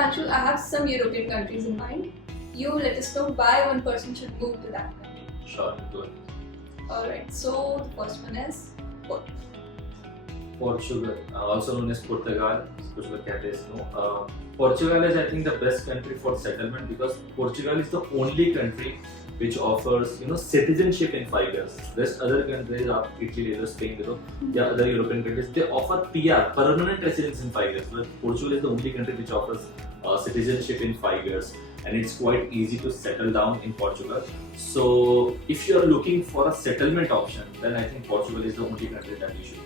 Anshul, I have some European countries in mind. You let us know why one person should move to that country. Sure, good. Alright, so the first one is Portugal, also known as Portugal, कुछ लोग कहते हैं इसको. Portugal is, I think, the best country for settlement because Portugal is the only country which offers, citizenship in 5 years. Rest other countries, Italy, Spain, yeah, other European countries, they offer PR, permanent residence in 5 years. But Portugal is the only country which offers citizenship in 5 years, and it's quite easy to settle down in Portugal. So, if you are looking for a settlement option, then I think Portugal is the only country that you should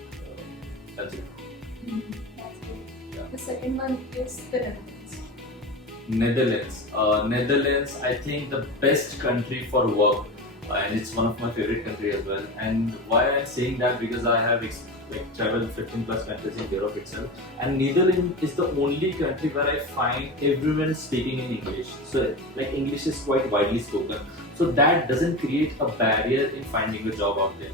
consider. That's good. Yeah. The second one is the Netherlands. Netherlands, I think the best country for work, and it's one of my favorite countries as well. And why I'm saying that, because I have traveled 15 plus countries in Europe itself, and Netherlands is the only country where I find everyone speaking in English. So English is quite widely spoken. So that doesn't create a barrier in finding a job out there.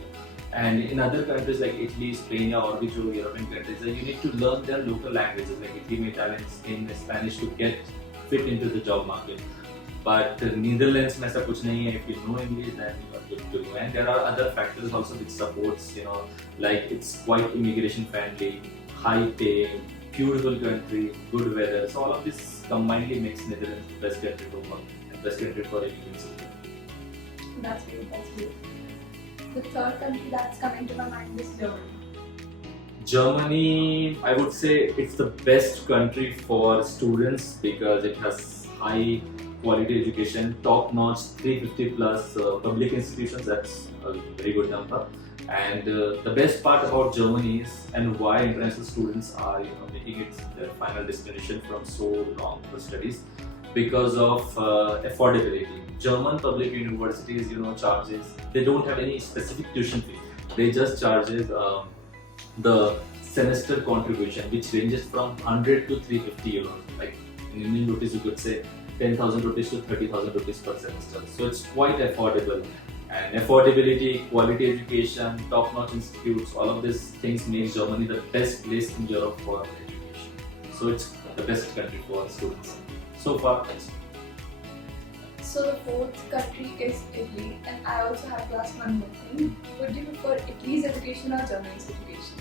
And in other countries like Italy, Spain, or which European countries, you need to learn their local languages like Italy, Italian, Spain, Spanish to get fit into the job market. But Netherlands में ऐसा कुछ नहीं है. If you know English, then you are good to go. And there are other factors also which supports, like it's quite immigration friendly, high paying, beautiful country, good weather. So all of this combinedly makes Netherlands the best country to work and best country for immigrants. That's good. The third country that's coming to my mind is Germany. Germany, I would say it's the best country for students because it has high quality education, top notch, 350 plus public institutions. That's a very good number. And the best part about Germany is, and why international students are making it their final destination from so long for studies, because of affordability. German public universities, charges, they don't have any specific tuition fee. They just charges the semester contribution, which ranges from 100 to 350 euros. Like in Indian rupees, you could say 10,000 rupees to 30,000 rupees per semester. So it's quite affordable. And affordability, quality education, top-notch institutes, all of these things make Germany the best place in Europe for education. So it's the best country for students. So far, yes. So the fourth country is Italy, and I also have to ask one more thing. Would you prefer Italy's education or Germany's education?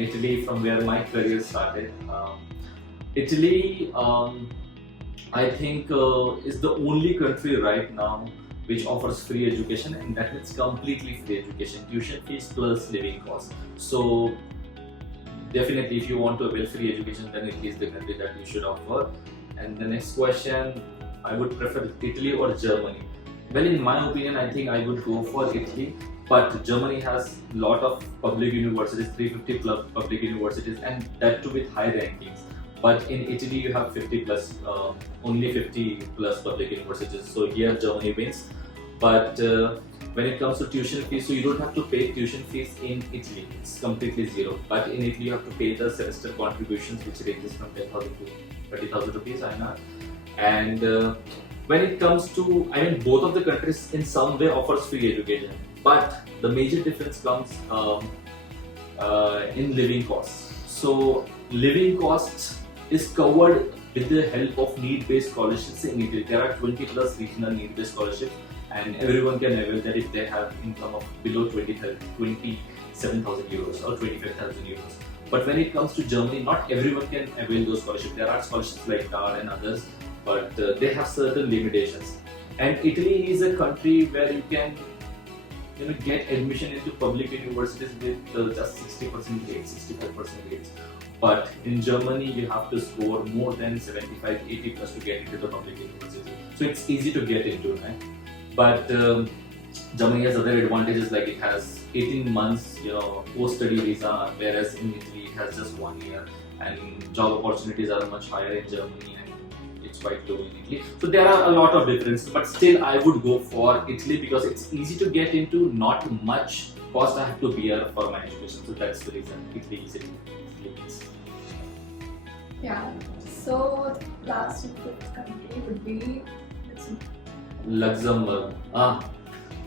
Italy, from where my career started. Italy, I think, is the only country right now which offers free education, and that means completely free education, tuition fees plus living costs. So definitely, if you want to avail free education, then Italy is the country that you should offer. And the next question, I would prefer Italy or Germany. Well, in my opinion, I think I would go for Italy, but Germany has a lot of public universities, 350 plus public universities, and that too with high rankings. But in Italy, you have 50 plus, only 50 plus public universities. So here, Germany wins. But when it comes to tuition fees, so you don't have to pay tuition fees in Italy. It's completely zero. But in Italy, you have to pay the semester contributions, which ranges from 10,000 to 30,000 rupees INR. And when it comes to, both of the countries in some way offers free education. But the major difference comes in living costs. So living costs is covered with the help of need-based scholarships in Italy. There are 20 plus regional need-based scholarships, and everyone can avail that if they have income of below 27,000 euros or 25,000 euros. But when it comes to Germany, not everyone can avail those scholarships. There are scholarships like DAR and others, but they have certain limitations. And Italy is a country where you can get admission into public universities with just 60% grades, 65% grades. But in Germany, you have to score more than 75, 80 plus to get into the public university. So it's easy to get into, right? But Germany has other advantages, like it has 18 months, post-study visa, whereas in Italy it has just 1 year, and job opportunities are much higher in Germany, and it's quite low in Italy. So there are a lot of differences, but still I would go for Italy because it's easy to get into, not much cost I have to bear for my education. So that's the reason Italy is Italy. Yeah. So the last and fifth country would be Luxembourg.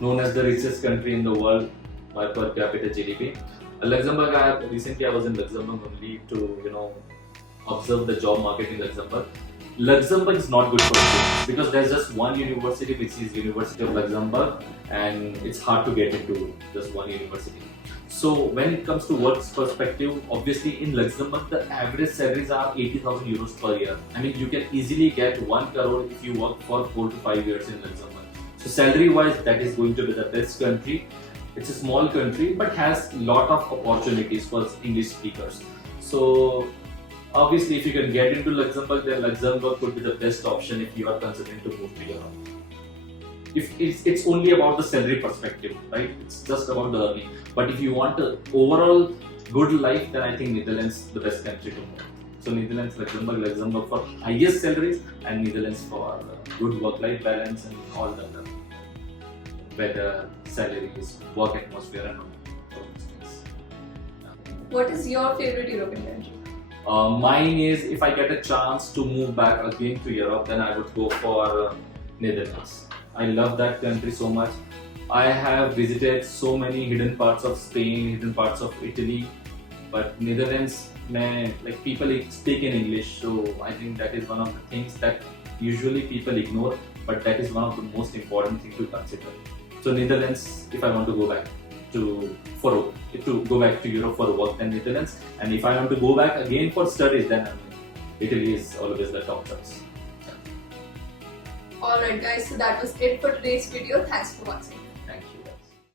Known as the richest country in the world by per capita GDP. Luxembourg, recently I was in Luxembourg only to, observe the job market in Luxembourg. Luxembourg is not good for students because there's just one university, which is University of Luxembourg, and it's hard to get into just one university. So when it comes to work's perspective, obviously in Luxembourg the average salaries are 80,000 euros per year. I mean, you can easily get 1 crore if you work for 4 to 5 years in Luxembourg. So salary wise, that is going to be the best country. It's a small country but has lot of opportunities for English speakers. So obviously, if you can get into Luxembourg, then Luxembourg could be the best option if you are considering to move to Europe. If it's only about the salary perspective, right? It's just about the earning. But if you want an overall good life, then I think Netherlands the best country to move. So Netherlands, Luxembourg for highest salaries, and Netherlands for good work-life balance and all the weather, salaries, work atmosphere, and all those things. What is your favorite European country? Mine is, if I get a chance to move back again to Europe, then I would go for Netherlands. I love that country so much. I have visited so many hidden parts of Spain, hidden parts of Italy, but Netherlands, like people speak in English, so I think that is one of the things that usually people ignore, but that is one of the most important things to consider. So Netherlands, if I want to go back to go back to Europe for work, then Netherlands, and if I want to go back again for studies, then Italy is always the top choice. Alright guys, so that was it for today's video. Thanks for watching.